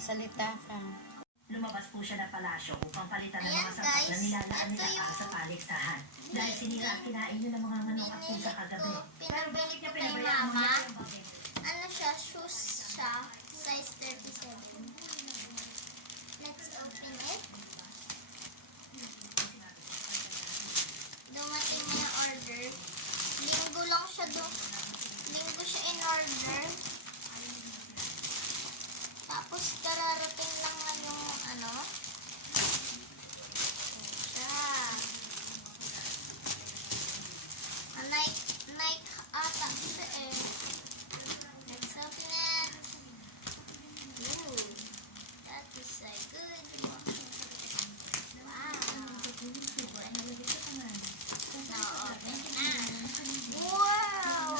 Magsalita ka. Lumabas po siya ng palasyo upang palitan ng mga sapat na nilalaan nila para sa paligsahan. Dahil sinira at kinain yun ng mga manok at pusa kagabi. Pero bakit niya pinabayaan yung bakit? Ano siya, shoes siya, size 37. Let's open it. Dumating na order. Linggo lang siya do. Linggo siya in order. Tapos kararating lang yung ano. Siya. Ah, Nike, Nike ata siya eh. Let's open it. Ooh, that is a good one. Wow. Now open na. Wow!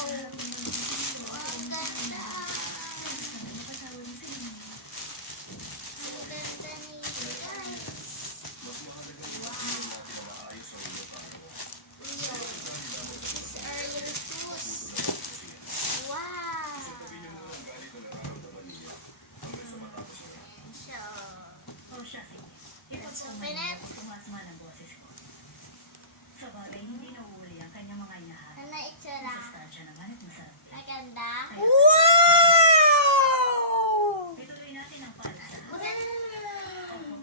Ang ganda. Ang ganda nito, guys. Wow. These are your shoes. Wow. So, Oh, siya, sige. Let's Ipagsuman open mo, it. Sumasma ng boses ko. Sa bagay, hindi nauuli ang kanyang mga inahan. ano itsura? Masustansya naman at masarap. Maganda. Wow! Ituloy natin ang paligsahan.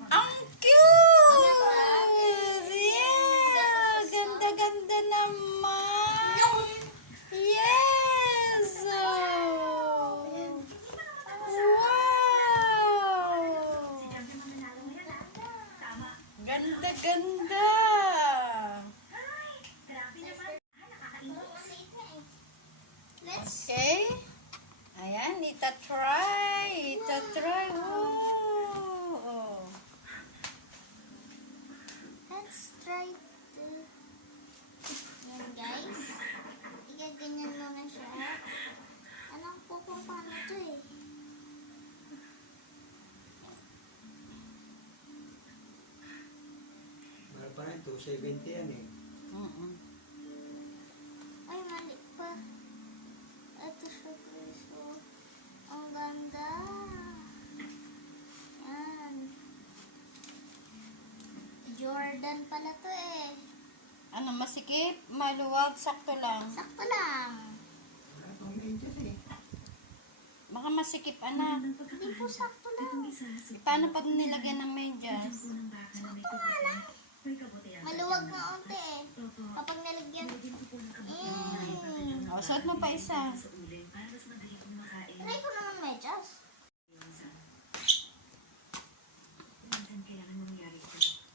Ang cute! Yeah! Ganda-ganda naman! Yes! Oh! Wow! Si Jam yung mananalo ngayon, ah. Grabe naman. Ah, Okay? Ayan, ita-try. Ita-try. Oh! oh. let's try to Yan guys. Igaganyan mo na siya. Alam ko kung paano to eh. Mahal pa rin, 270 yan eh. Mm-mm. Ay, mali pa. Ito siya guys. Oh. Ang ganda. Yan. Jordan pala to eh. Ano, masikip, maluwag, sakto lang. Sakto lang. Wala itong medyas eh. Baka masikip, anak. Hindi po sakto lang. Paano pag nilagyan ng medyas? Sakto nga lang. Maluwag na unti eh. Kapag nalagyan. Mm. O, suot mo pa isa. Try ko naman medyas.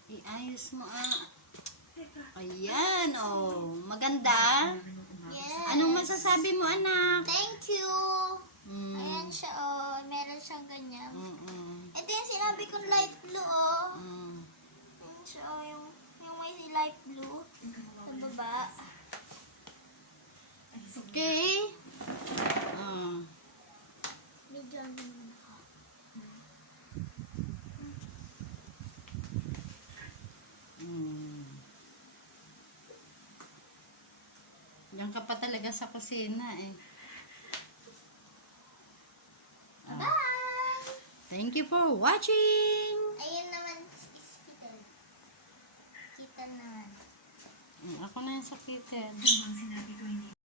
Iayos mo ah. Ayan, oh. Maganda. Yes. Anong masasabi mo, anak? Thank you. Mm. Ayan siya oh. Meron siyang ganyan. Mm-mm. Ito yung sinabi kong light blue oh. Mm. Siya oh. Yung, yung may light blue. Sa baba. Okay? Ah. Medyo ano naman ako. Mm. Diyan ka pa talaga sa kusina eh. Ah. Bye! Thank you for watching! Ayun Mm, ako na yan sa Peter. Ano sinabi ko hindi.